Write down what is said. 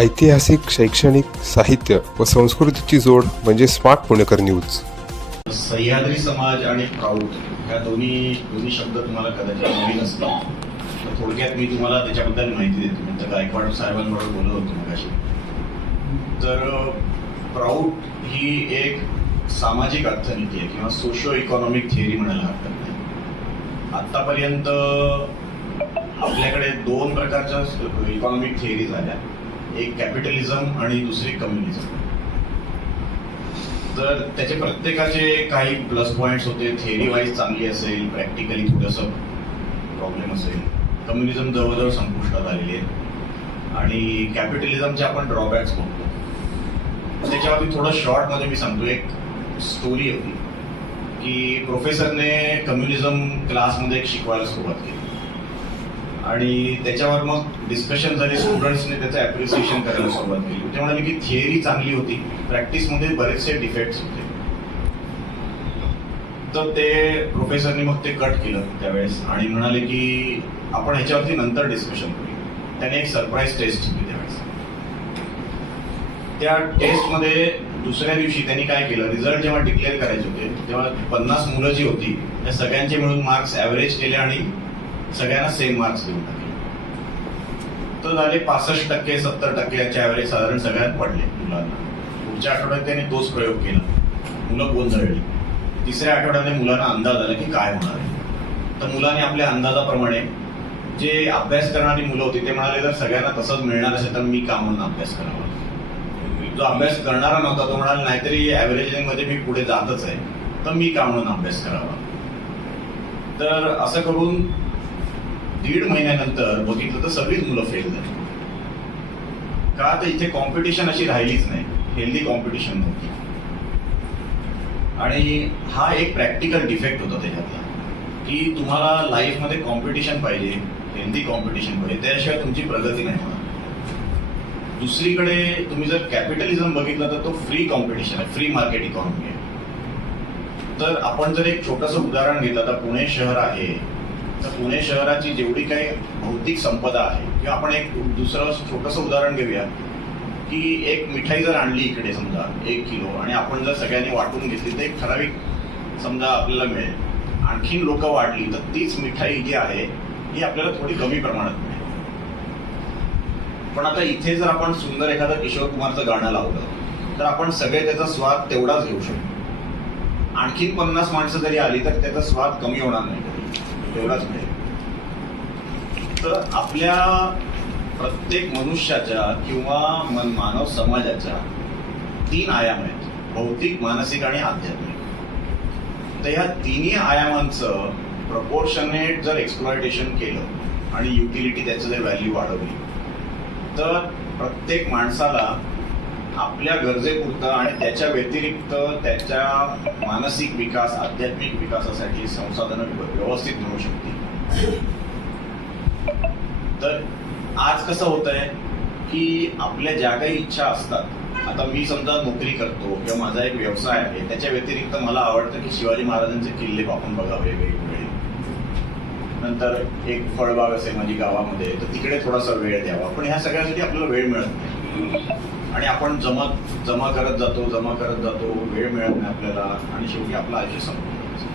ऐतिहासिक शैक्षणिक साहित्य व संस्कृतीची जोड म्हणजे स्मार्ट पुणेकर न्यूज. सह्याद्री समाज आणि प्राऊड ह्या दोन्ही दोन्ही शब्द तुम्हाला कदाचित नवीन असतील. तर थोडक्यात मी तुम्हाला त्याच्याबद्दल माहिती देतो. म्हणजे तर गायकवाड साहेबांबरोबर बोलत होतो मगाशी. तर प्राऊड ही एक सामाजिक अर्थनीती आहे किंवा सोशो इकॉनॉमिक थिअरी म्हणायला हरकत नाही. आत्तापर्यंत आपल्याकडे दोन प्रकारच्या इकॉनॉमिक थिअरी झाल्या. एक कॅपिटलिझम आणि दुसरी कम्युनिझम. तर त्याचे प्रत्येकाचे काही प्लस पॉईंट्स होते थेअरी वाईज चांगली असेल प्रॅक्टिकली थोडंसं प्रॉब्लेम असेल. कम्युनिझम जवळजवळ संपुष्टात आलेली आहे. आणि कॅपिटलिझमचे आपण ड्रॉबॅक्स बघतो. त्याच्यावरती थोडं शॉर्टमध्ये मी सांगतो एक स्टोरी होती की प्रोफेसरने कम्युनिझम क्लासमध्ये एक शिकवायला सुरुवात केली. आणि त्याच्यावर मग डिस्कशन झाले स्टुडंट्सने त्याचं ॲप्रिसिएशन करायला सुरुवात केली. ते म्हणाले की थिअरी चांगली होती प्रॅक्टिसमध्ये बरेचसे डिफेक्ट्स होते. तर ते प्रोफेसरनी मग ते कट केलं त्यावेळेस आणि म्हणाले की आपण ह्याच्यावरती नंतर डिस्कशन करूया. त्याने एक सरप्राईज टेस्ट केली त्यावेळेस. त्या टेस्टमध्ये दुसऱ्या दिवशी त्यांनी काय केलं रिझल्ट जेव्हा डिक्लेअर करायचे होते तेव्हा पन्नास मुलं जी होती त्या सगळ्यांचे मिळून मार्क्स ॲव्हरेज केले आणि सगळ्यांना सेम मार्क्स देऊन टाकले. तर झाले पासष्ट टक्के सत्तर टक्के याचे साधारण सगळ्यात पडले मुलांना. पुढच्या आठवड्यात त्यांनी तोच प्रयोग केला. मुलं गोंधळली तिसऱ्या आठवड्याने मुलांना अंदाज आला की काय होणार आहे. तर मुलांनी आपल्या अंदाजाप्रमाणे जे अभ्यास करणारी मुलं होती ते म्हणाले जर सगळ्यांना तसंच मिळणार असेल तर मी का म्हणून अभ्यास करावा. जो अभ्यास करणारा नव्हता तो म्हणाला नाहीतरी ॲव्हरेजिंगमध्ये मी पुढे जातच आहे तर मी का म्हणून अभ्यास करावा. तर असं करून दीड महिन्यानंतर बघितलं तर सगळीच मुलं फेल झाली. का तर इथे कॉम्पिटिशन अशी राहिलीच नाही. हेल्दी कॉम्पिटिशन नव्हती. आणि हा एक प्रॅक्टिकल डिफेक्ट होता त्याच्यातला की तुम्हाला लाईफमध्ये कॉम्पिटिशन पाहिजे हेल्दी कॉम्पिटिशन पाहिजे त्याशिवाय तुमची प्रगती नाही होणार. दुसरीकडे तुम्ही जर कॅपिटलिझम बघितलं तर तो फ्री कॉम्पिटिशन आहे फ्री मार्केट इकॉनॉमी आहे. तर आपण जर एक छोटंसं उदाहरण घेतलं आता पुणे शहर आहे तर पुणे शहराची जेवढी काही भौतिक संपदा आहे किंवा आपण एक दुसरं छोटंसं उदाहरण घेऊया की एक मिठाई जर आणली इकडे समजा एक किलो आणि आपण जर सगळ्यांनी वाटून घेतली तर एक ठराविक समजा आपल्याला मिळेल. आणखीन लोक वाढली तर तीच मिठाई जी आहे ही आपल्याला थोडी कमी प्रमाणात मिळेल. पण आता इथे जर आपण सुंदर एखादं किशोर कुमारचं गाणं लावलं तर आपण सगळे त्याचा स्वाद तेवढाच घेऊ शकतो. आणखीन पन्नास माणसं जरी आली तर त्याचा स्वाद कमी होणार नाही. तेवढाच नाही. तर आपल्या प्रत्येक मनुष्याच्या किंवा मन मानव समाजाच्या तीन आयाम आहेत. भौतिक मानसिक आणि आध्यात्मिक. तर ह्या तिन्ही आयामांचं प्रपोर्शनेट जर एक्सप्लॉयटेशन केलं आणि युटिलिटी त्याचं जर व्हॅल्यू वाढवली तर प्रत्येक माणसाला आपल्या गरजेपुरतं आणि त्याच्या व्यतिरिक्त त्याच्या मानसिक विकास आध्यात्मिक विकासासाठी संसाधनं व्यवस्थित मिळू शकतील. तर आज कसं होत आहे की आपल्या ज्या काही इच्छा असतात आता मी समजा नोकरी करतो किंवा माझा एक व्यवसाय आहे त्याच्या व्यतिरिक्त मला आवडतं की शिवाजी महाराजांचे किल्ले आपण बघावे वेगवेगळे. नंतर एक फळबाग असेल माझी गावामध्ये तर तिकडे थोडासा वेळ द्यावा. पण ह्या सगळ्यासाठी आपल्याला वेळ मिळत नाही. आणि आपण जमा जमा करत जातो जमा करत जातो वेळ मिळत नाही आपल्याला आणि शेवटी आपलं आयुष्य संपतं